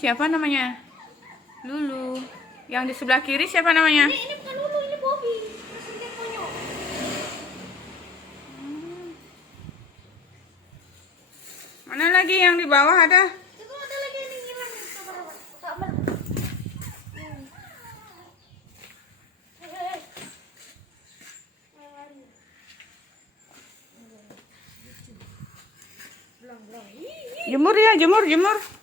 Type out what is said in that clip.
siapa namanya? Lulu. Yang di sebelah kiri siapa namanya? Ini bukan Lulu, ini Bobby. Presiden konyol. Mana lagi yang di bawah ada? Itu ada lagi yang hilang. Coba. Jemur ya, jemur.